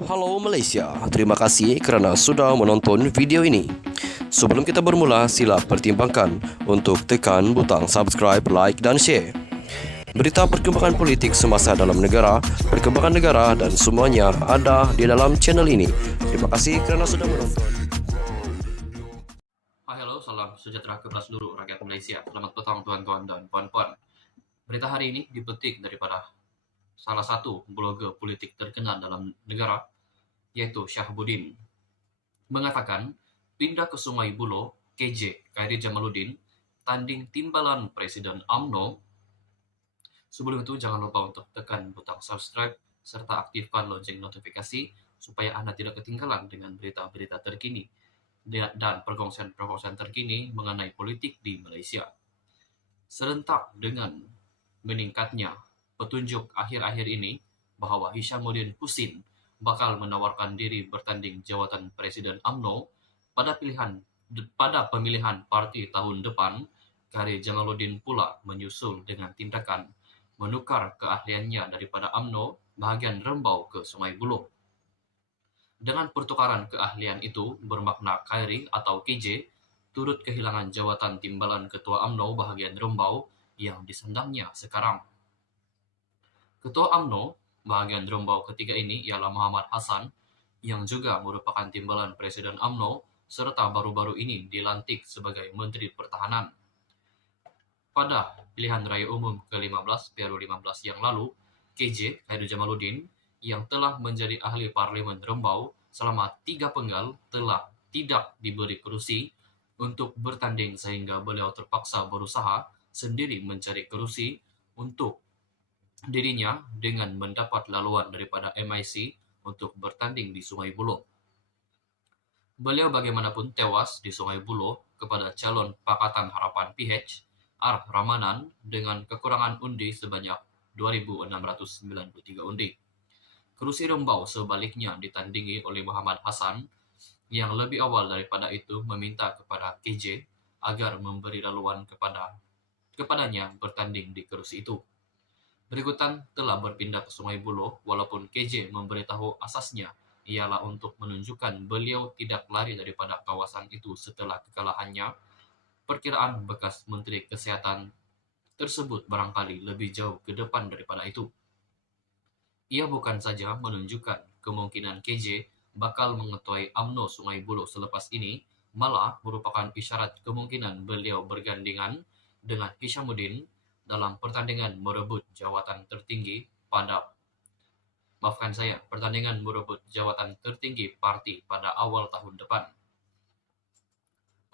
Halo Malaysia, terima kasih kerana sudah menonton video ini. Sebelum kita bermula, sila pertimbangkan untuk tekan butang subscribe, like dan share. Berita perkembangan politik semasa dalam negara, perkembangan negara dan semuanya ada di dalam channel ini. Terima kasih kerana sudah menonton. Halo, salam sejahtera kepada seluruh rakyat Malaysia. Selamat petang tuan-tuan dan puan-puan. Berita hari ini dipetik daripada salah satu blogger politik terkenal dalam negara, yaitu Syahabuddin. Mengatakan, pindah ke Sungai Buloh, KJ, Khairi Jamaluddin, tanding timbalan Presiden UMNO. Sebelum itu, jangan lupa untuk tekan butang subscribe serta aktifkan lonceng notifikasi supaya Anda tidak ketinggalan dengan berita-berita terkini dan perkongsian-perkongsian terkini mengenai politik di Malaysia. Serentak dengan meningkatnya petunjuk akhir-akhir ini bahawa Hishamuddin Husin bakal menawarkan diri bertanding jawatan Presiden UMNO pada pemilihan parti tahun depan, Khairi Jamaluddin pula menyusul dengan tindakan menukar keahliannya daripada UMNO bahagian Rembau ke Sungai Buloh. Dengan pertukaran keahlian itu, bermakna Khairi atau KJ turut kehilangan jawatan timbalan Ketua UMNO bahagian Rembau yang disandangnya sekarang. Ketua UMNO bahagian Rembau ketiga ini ialah Muhammad Hassan yang juga merupakan timbalan Presiden UMNO serta baru-baru ini dilantik sebagai Menteri Pertahanan. Pada pilihan raya umum ke-15 Peru 15 yang lalu, KJ Khairi Jamaluddin yang telah menjadi ahli Parlimen Rembau selama 3 penggal telah tidak diberi kerusi untuk bertanding sehingga beliau terpaksa berusaha sendiri mencari kerusi untuk dirinya dengan mendapat laluan daripada MIC untuk bertanding di Sungai Buloh. Beliau bagaimanapun tewas di Sungai Buloh kepada calon Pakatan Harapan PH, Arif Ramanan dengan kekurangan undi sebanyak 2.693 undi. Kerusi Rembau sebaliknya ditandingi oleh Muhammad Hassan yang lebih awal daripada itu meminta kepada KJ agar memberi laluan kepadanya bertanding di kerusi itu. Berikutan telah berpindah ke Sungai Buloh walaupun KJ memberitahu asasnya ialah untuk menunjukkan beliau tidak lari daripada kawasan itu setelah kekalahannya. Perkiraan bekas Menteri Kesihatan tersebut barangkali lebih jauh ke depan daripada itu. Ia bukan saja menunjukkan kemungkinan KJ bakal mengetuai UMNO Sungai Buloh selepas ini, malah merupakan isyarat kemungkinan beliau bergandengan dengan Hishamuddin dalam pertandingan merebut jawatan tertinggi parti pada awal tahun depan.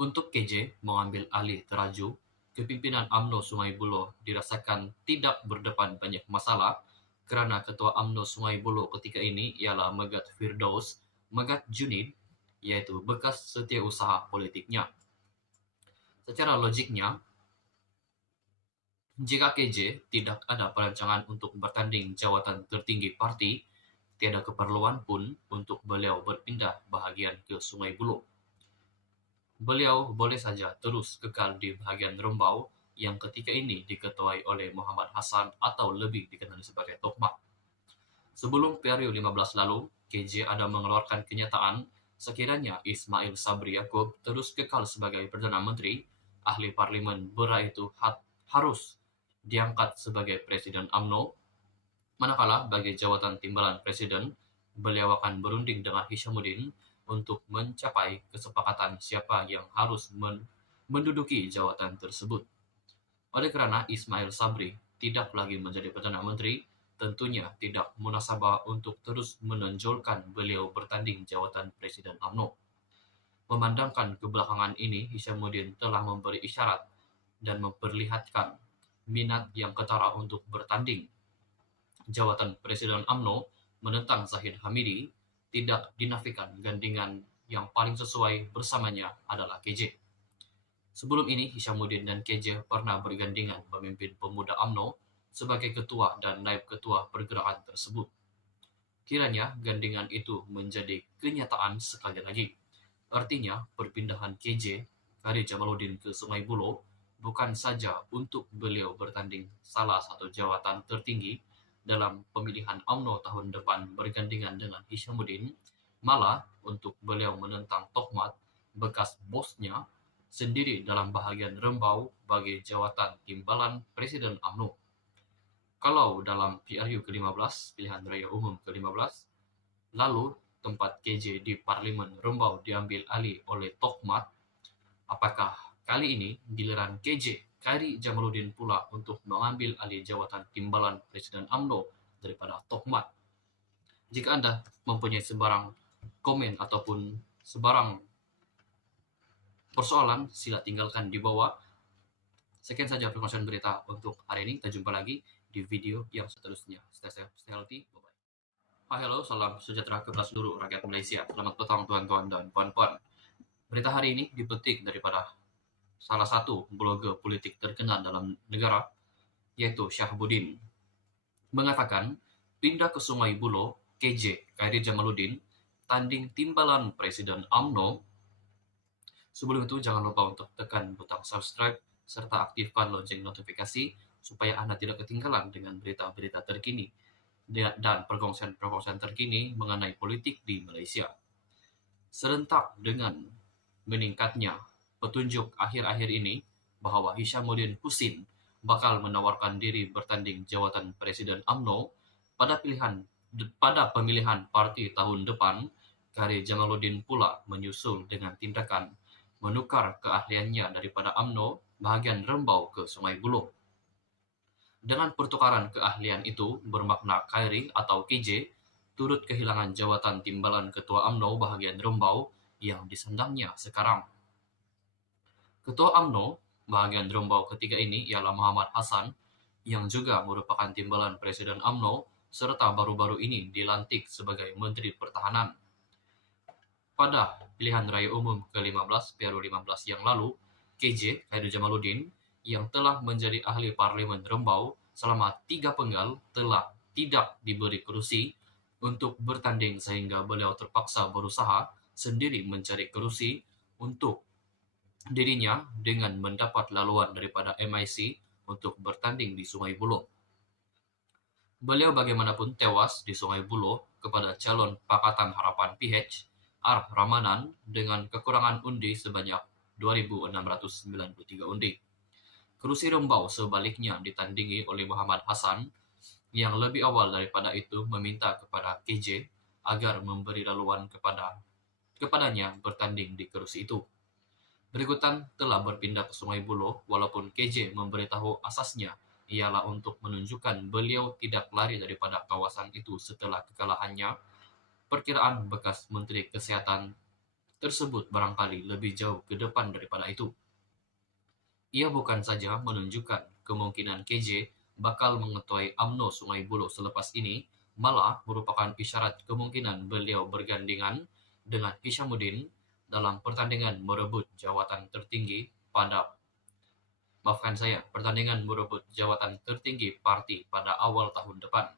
Untuk KJ mengambil alih teraju, kepimpinan UMNO Sungai Buloh dirasakan tidak berdepan banyak masalah kerana Ketua UMNO Sungai Buloh ketika ini ialah Megat Firdaus Megat Junid, iaitu bekas setiausaha politiknya. Secara logiknya, jika KJ tidak ada perancangan untuk bertanding jawatan tertinggi parti, tiada keperluan pun untuk beliau berpindah bahagian ke Sungai Buloh. Beliau boleh saja terus kekal di bahagian Rembau yang ketika ini diketuai oleh Muhammad Hassan atau lebih dikenali sebagai Tokmak. Sebelum Peru 15 lalu, KJ ada mengeluarkan kenyataan sekiranya Ismail Sabri Yaakob terus kekal sebagai Perdana Menteri, ahli Parlimen Bera itu harus diangkat sebagai Presiden UMNO, manakala bagi jawatan timbalan Presiden, beliau akan berunding dengan Hishamuddin untuk mencapai kesepakatan siapa yang harus menduduki jawatan tersebut. Oleh kerana Ismail Sabri tidak lagi menjadi Perdana Menteri, tentunya tidak munasabah untuk terus menonjolkan beliau bertanding jawatan Presiden UMNO. Memandangkan kebelakangan ini, Hishamuddin telah memberi isyarat dan memperlihatkan minat yang ketara untuk bertanding jawatan Presiden UMNO menentang Zahid Hamidi, tidak dinafikan gandingan yang paling sesuai bersamanya adalah KJ. Sebelum ini, Hishamuddin dan KJ pernah bergandengan memimpin pemuda UMNO sebagai ketua dan naib ketua pergerakan tersebut. Kiranya gandengan itu menjadi kenyataan sekali lagi. Artinya, perpindahan KJ, Khairi Jamaluddin ke Sungai Buloh, bukan saja untuk beliau bertanding salah satu jawatan tertinggi, dalam pemilihan UMNO tahun depan bergandengan dengan Hishamuddin, malah untuk beliau menentang Tohmat bekas bosnya sendiri dalam bahagian Rembau bagi jawatan timbalan Presiden UMNO. Kalau dalam PRU ke-15, pilihan raya umum ke-15, lalu tempat KJ di Parlimen Rembau diambil alih oleh Tohmat, apakah kali ini giliran KJ Khairi Jamaluddin pula untuk mengambil alih jawatan timbalan Presiden UMNO daripada Tohmat? Jika Anda mempunyai sebarang komen ataupun sebarang persoalan, sila tinggalkan di bawah. Sekian saja perkongsian berita untuk hari ini. Kita jumpa lagi di video yang seterusnya. Stay safe, stay healthy. Bye-bye. Hai, halo, salam sejahtera kepada seluruh rakyat Malaysia. Selamat petang tuan-tuan dan puan-puan. Berita hari ini dipetik daripada salah satu blogger politik terkenal dalam negara, yaitu Syahabuddin. Mengatakan, pindah ke Sungai Buloh, KJ Khairi Jamaluddin, tanding timbalan Presiden UMNO. Sebelum itu, jangan lupa untuk tekan butang subscribe serta aktifkan lonceng notifikasi supaya Anda tidak ketinggalan dengan berita-berita terkini dan perkongsian-perkongsian terkini mengenai politik di Malaysia. Serentak dengan meningkatnya petunjuk akhir-akhir ini bahwa Hishamuddin Hussein bakal menawarkan diri bertanding jawatan Presiden UMNO pada pemilihan parti tahun depan, Khairi Jamaluddin pula menyusul dengan tindakan menukar keahliannya daripada UMNO bahagian Rembau ke Sungai Buloh. Dengan pertukaran keahlian itu bermakna Khairi atau KJ turut kehilangan jawatan timbalan Ketua UMNO bahagian Rembau yang disandangnya sekarang. Ketua UMNO bahagian Rembau ketiga ini ialah Muhammad Hassan, yang juga merupakan timbalan Presiden UMNO serta baru-baru ini dilantik sebagai Menteri Pertahanan. Pada pilihan raya umum ke-15 PRU 15 yang lalu, KJ Khairi Jamaluddin yang telah menjadi ahli Parlimen Rembau selama 3 penggal telah tidak diberi kerusi untuk bertanding sehingga beliau terpaksa berusaha sendiri mencari kerusi untuk dirinya dengan mendapat laluan daripada MIC untuk bertanding di Sungai Buloh. Beliau bagaimanapun tewas di Sungai Buloh kepada calon Pakatan Harapan PH, R. Ramanan, dengan kekurangan undi sebanyak 2.693 undi. Kerusi Rembau sebaliknya ditandingi oleh Muhammad Hassan, yang lebih awal daripada itu meminta kepada KJ agar memberi laluan kepadanya bertanding di kerusi itu. Berikutan telah berpindah ke Sungai Buloh, walaupun KJ memberitahu asasnya ialah untuk menunjukkan beliau tidak lari daripada kawasan itu setelah kekalahannya. Perkiraan bekas Menteri Kesihatan tersebut barangkali lebih jauh ke depan daripada itu. Ia bukan saja menunjukkan kemungkinan KJ bakal mengetuai UMNO Sungai Buloh selepas ini, malah merupakan isyarat kemungkinan beliau bergandengan dengan Hishamuddin dalam pertandingan merebut jawatan tertinggi parti pada awal tahun depan.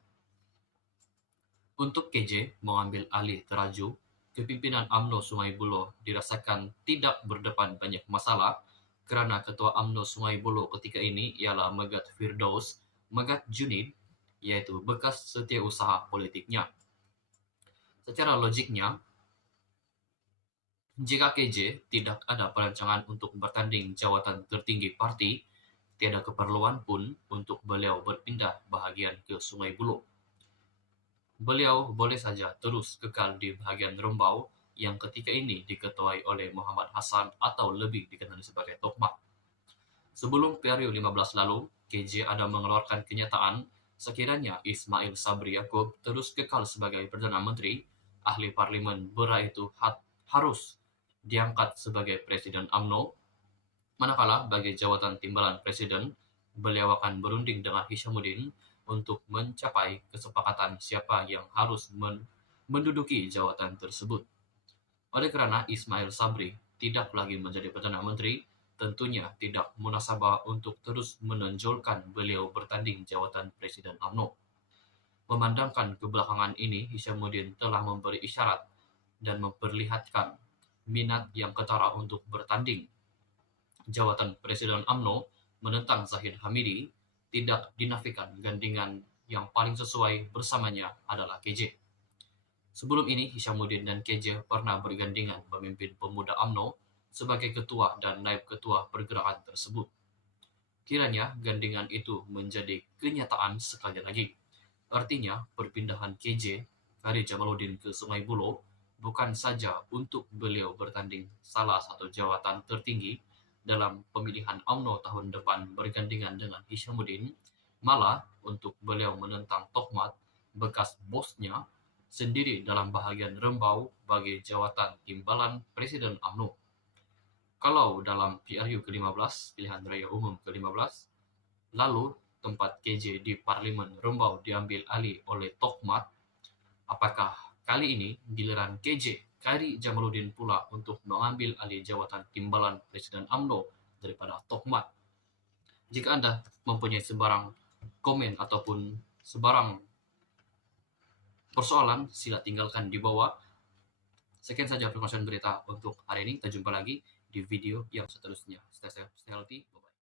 Untuk KJ mengambil alih teraju kepimpinan UMNO Sungai Buloh dirasakan tidak berdepan banyak masalah kerana Ketua UMNO Sungai Buloh ketika ini ialah Megat Firdaus Megat Junid, iaitu bekas setiausaha politiknya. Secara logiknya, jika KJ tidak ada perancangan untuk bertanding jawatan tertinggi parti, tiada keperluan pun untuk beliau berpindah bahagian ke Sungai Buloh. Beliau boleh saja terus kekal di bahagian Rembau yang ketika ini diketuai oleh Muhammad Hassan atau lebih dikenal sebagai Tohmat. Sebelum PRU 15 lalu, KJ ada mengeluarkan kenyataan sekiranya Ismail Sabri Yaakob terus kekal sebagai Perdana Menteri, ahli Parlimen Bera itu harus diangkat sebagai Presiden UMNO, manakala bagi jawatan timbalan Presiden, beliau akan berunding dengan Hishamuddin untuk mencapai kesepakatan siapa yang harus menduduki jawatan tersebut. Oleh kerana Ismail Sabri tidak lagi menjadi Perdana Menteri, tentunya tidak munasabah untuk terus menonjolkan beliau bertanding jawatan Presiden UMNO. Memandangkan kebelakangan ini, Hishamuddin telah memberi isyarat dan memperlihatkan minat yang ketara untuk bertanding jawatan Presiden UMNO menentang Zahid Hamidi, tidak dinafikan gandengan yang paling sesuai bersamanya adalah KJ. Sebelum ini, Hishamuddin dan KJ pernah bergandengan memimpin pemuda UMNO sebagai ketua dan naib ketua pergerakan tersebut. Kiranya gandengan itu menjadi kenyataan sekali lagi. Artinya, perpindahan KJ, Kari Jamaluddin ke Sungai Buloh, bukan saja untuk beliau bertanding salah satu jawatan tertinggi dalam pemilihan UMNO tahun depan bergandengan dengan Hishamuddin, malah untuk beliau menentang Tohmat, bekas bosnya, sendiri dalam bahagian Rembau bagi jawatan timbalan Presiden UMNO. Kalau dalam PRU ke-15, pilihan raya umum ke-15, lalu tempat KJ di Parlimen Rembau diambil alih oleh Tohmat, apakah kali ini giliran KJ Kari Jamaluddin pula untuk mengambil alih jawatan timbalan Presiden UMNO daripada Tohmat? Jika Anda mempunyai sebarang komen ataupun sebarang persoalan, sila tinggalkan di bawah. Sekian saja perkongsian berita untuk hari ini. Kita jumpa lagi di video yang seterusnya. Stay safe, stay healthy. Bye-bye.